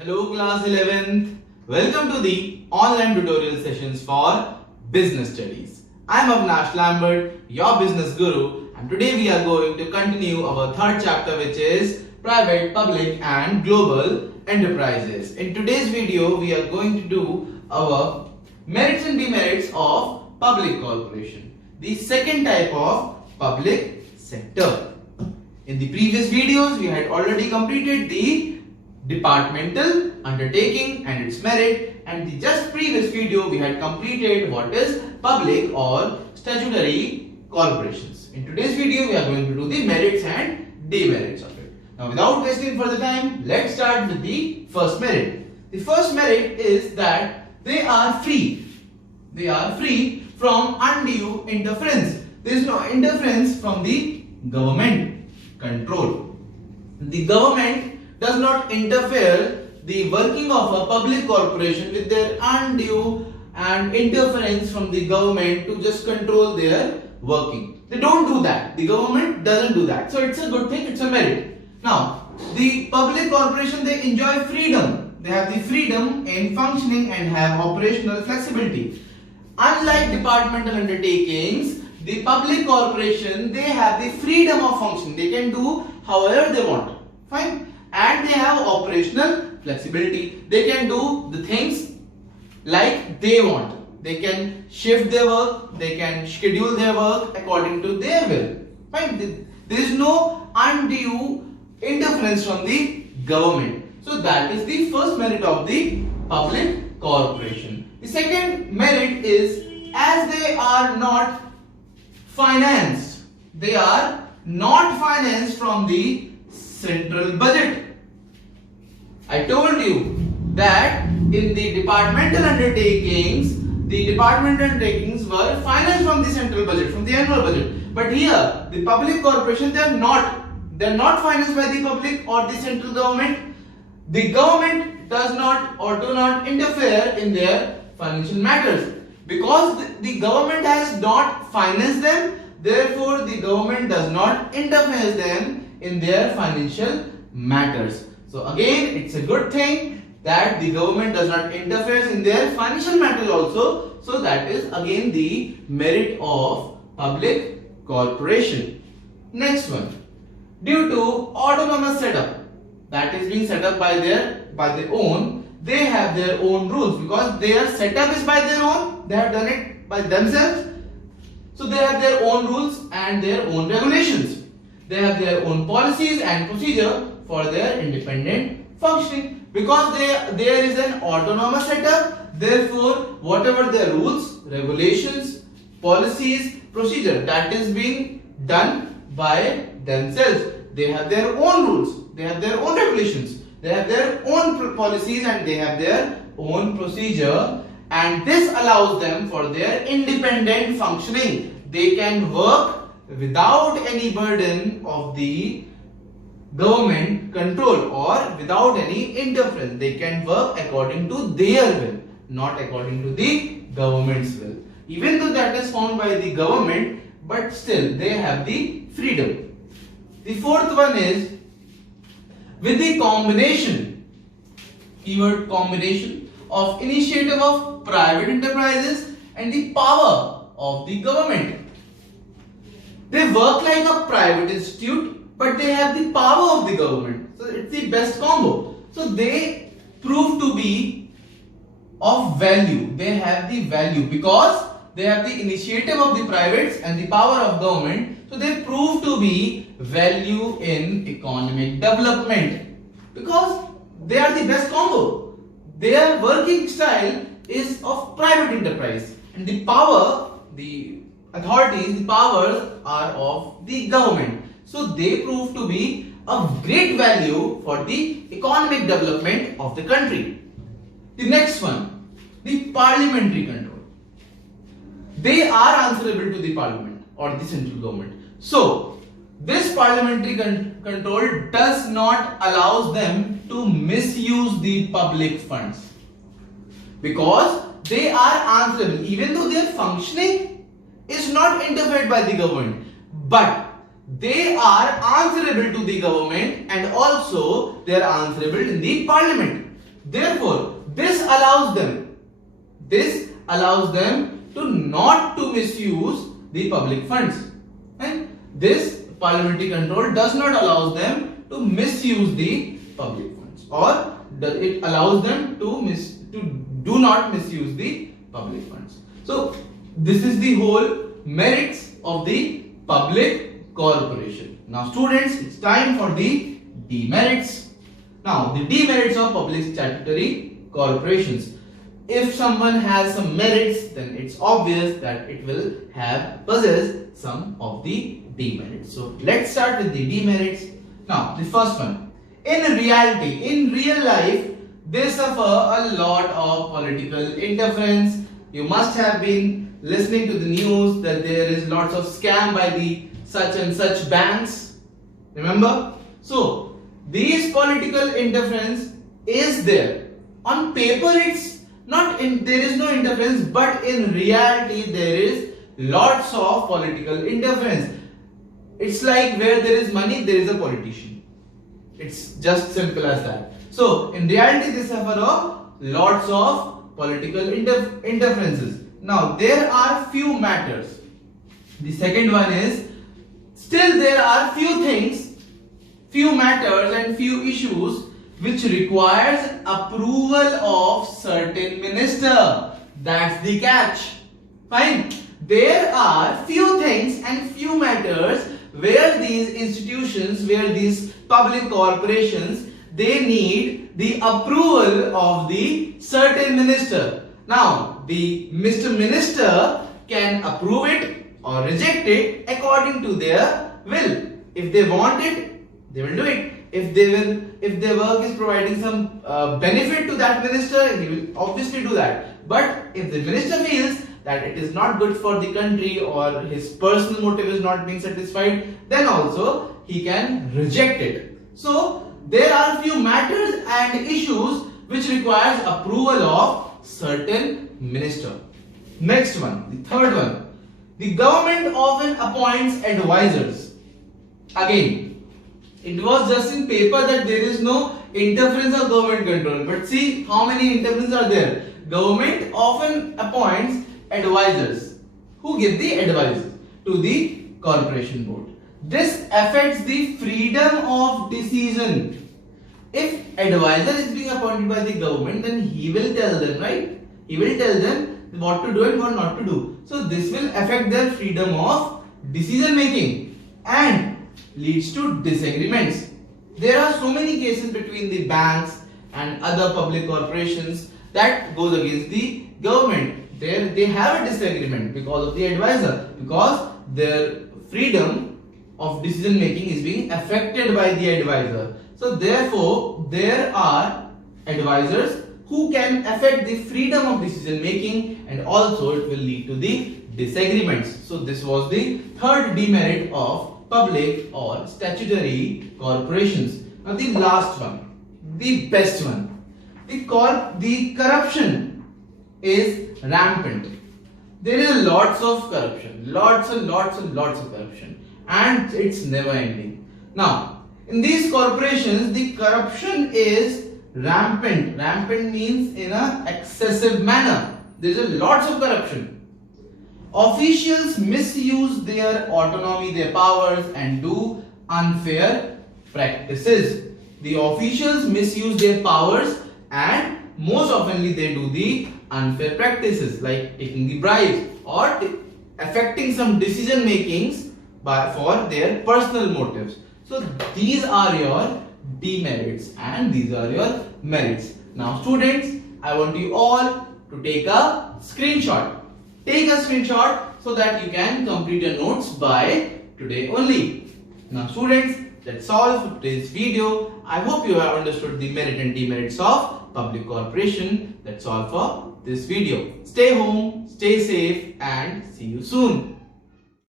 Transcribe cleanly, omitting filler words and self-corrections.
Hello class 11th. Welcome to the online tutorial sessions for business studies. I am Avinash Lambert, your business guru, and today we are going to continue our third chapter, which is private, public and global enterprises. In today's video we are going to do our merits and demerits of public corporation, the second type of public sector. In the previous videos we had already completed the departmental undertaking and its merit, and the just previous video we had completed what is public or statutory corporations. In today's video we are going to do the merits and demerits of it. Now without wasting further time, let's start with the first merit. The first merit is that they are free. They are free from undue interference. There is no interference from the government control. The government does not interfere the working of a public corporation with their undue and interference from the government to just control their working. They don't do that. The government doesn't do that. So it's a good thing, it's a merit. Now, the public corporation, they enjoy freedom. They have the freedom in functioning and have operational flexibility. Unlike departmental undertakings, the public corporation, they have the freedom of function. They can do however they want. Fine. And they have operational flexibility. They can do the things like they want. They can shift their work, they can schedule their work according to their will. Fine. There is no undue interference from the government. So that is the first merit of the public corporation. The second merit is, as they are not financed, they are not financed from the central budget. I told you that in the departmental undertakings, were financed from the central budget, from the annual budget. But here, the public corporation, they are not financed by the public or the central government. The government does not or do not interfere in their financial matters. Because the government has not financed them, therefore the government does not interfere them in their financial matters. So again, it's a good thing that the government does not interfere in their financial matters also. So that is again the merit of public corporation. Next one, due to autonomous setup, that is being set up by their own, they have their own rules because their setup is by their own. They have done it by themselves. So they have their own rules and their own regulations. They have their own policies and procedure for their independent functioning. Because there is an autonomous setup, therefore whatever their rules, regulations, policies, procedure, that is being done by themselves. They have their own rules, they have their own regulations, they have their own policies and they have their own procedure, and this allows them for their independent functioning. They can work without any burden of the government control or without any interference. They can work according to their will, not according to the government's will. Even though that is found by the government, but still they have the freedom. The fourth one is, with the combination, keyword combination, of initiative of private enterprises and the power of the government. They work like a private institute, but they have the power of the government. So it's the best combo. So they prove to be of value. They have the value because they have the initiative of the privates and the power of government. So they prove to be value in economic development because they are the best combo. Their working style is of private enterprise and the power, the authorities, the powers are of the government. So they prove to be of great value for the economic development of the country. The next one, the parliamentary control. They are answerable to the parliament or the central government. So this parliamentary control does not allow them to misuse the public funds because they are answerable, even though their functioning is not interfered by the government, but they are answerable to the government and also they are answerable in the parliament. Therefore, this allows them to not to misuse the public funds. And this parliamentary control does not allow them to misuse the public funds, or it allows them to do not misuse the public funds. So this is the whole merits of the public corporation. Now students, it's time for the demerits. Now the demerits of public statutory corporations. If someone has some merits, then it's obvious that it will possess some of the demerits. So let's start with the demerits. Now the first one. In reality, in real life, they suffer a lot of political interference. You must have been listening to the news that there is lots of scam by the such and such banks. Remember? So these political interference is there. On paper it's not in, there is no interference, but in reality there is lots of political interference. It's like where there is money, there is a politician. It's just simple as that. So in reality they suffer lots of political interferences. Now there are few matters. The second one is, still there are few things, few matters and few issues which requires approval of certain minister. That's the catch. Fine. There are few things and few matters where these institutions, where these public corporations, they need the approval of the certain minister. Now, the Mr. Minister can approve it or reject it according to their will. If they want it, they will do it. If their work is providing some benefit to that minister, he will obviously do that. But if the minister feels that it is not good for the country or his personal motive is not being satisfied, then also he can reject it. So there are few matters and issues which requires approval of certain minister. Next one, the third one. The government often appoints advisors. Again, it was just in paper that there is no interference of government control. But see how many interferences are there. Government often appoints advisors who give the advice to the corporation board. This affects the freedom of decision. If advisor is being appointed by the government, then he will tell them, right? He will tell them what to do and what not to do. So this will affect their freedom of decision making and leads to disagreements. There are so many cases between the banks and other public corporations that goes against the government. There they have a disagreement because of the advisor, because their freedom of decision making is being affected by the advisor. So therefore there are advisors who can affect the freedom of decision making, and also it will lead to the disagreements. So this was the third demerit of public or statutory corporations. Now the last one, the best one. The corruption is rampant. There is lots of corruption, lots and lots of corruption, and it's never ending. Now in these corporations the corruption is rampant. Rampant means in a excessive manner. There is a lots of corruption. Officials misuse their autonomy, their powers, and do unfair practices. The officials misuse their powers and most oftenly they do the unfair practices like taking the bribes or affecting some decision makings for their personal motives. So these are your demerits and these are your merits. Now students, I want you all to take a screenshot. Take a screenshot so that you can complete your notes by today only. Now students, that's all for today's video. I hope you have understood the merit and demerits of public corporation. That's all for this video. Stay home, stay safe, and see you soon.